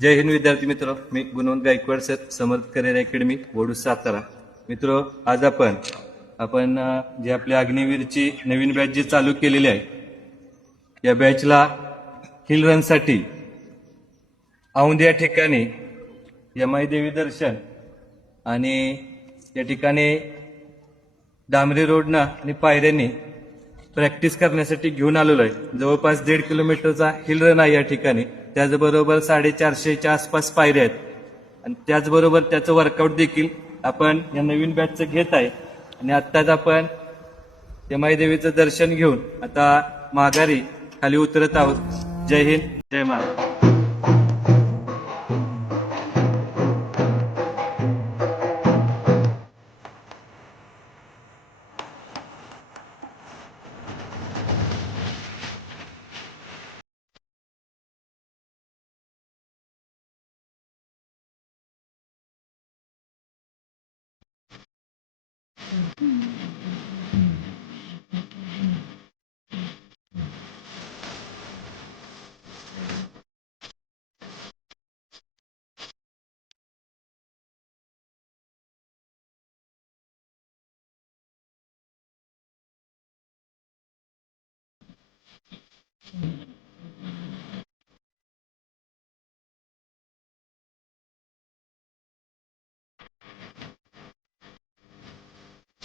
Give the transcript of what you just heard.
जय हिंद विद्यार्थी मित्र, मी गुणवंत गायकवाड सर, समर्थ career academy Vaduj Satara. मित्र, आज आपण जे आपल्या अग्निवीरची नवीन बॅच जी चालू केलेली आहे, या बॅचला हिल रनसाठी औंध या ठिकाणी यमाई देवी दर्शन आणि या ठिकाणी डांबरी रोडनं आणि पायऱ्यांनी प्रॅक्टिस करण्यासाठी घेऊन आलेलो आहे. जवळपास 1.5 किलोमीटरचा हिल रन आहे या ठिकाणी. त्याचबरोबर 450च्या आसपास पायऱ्या आहेत आणि त्याचबरोबर त्याचं वर्कआउट देखील आपण या नवीन बॅचचं घेत आहे. आणि आत्ताच आपण यमाई देवीचं दर्शन घेऊन आता माघारी खाली उतरत आहोत. जय हिंद, जय महाराष्ट्र.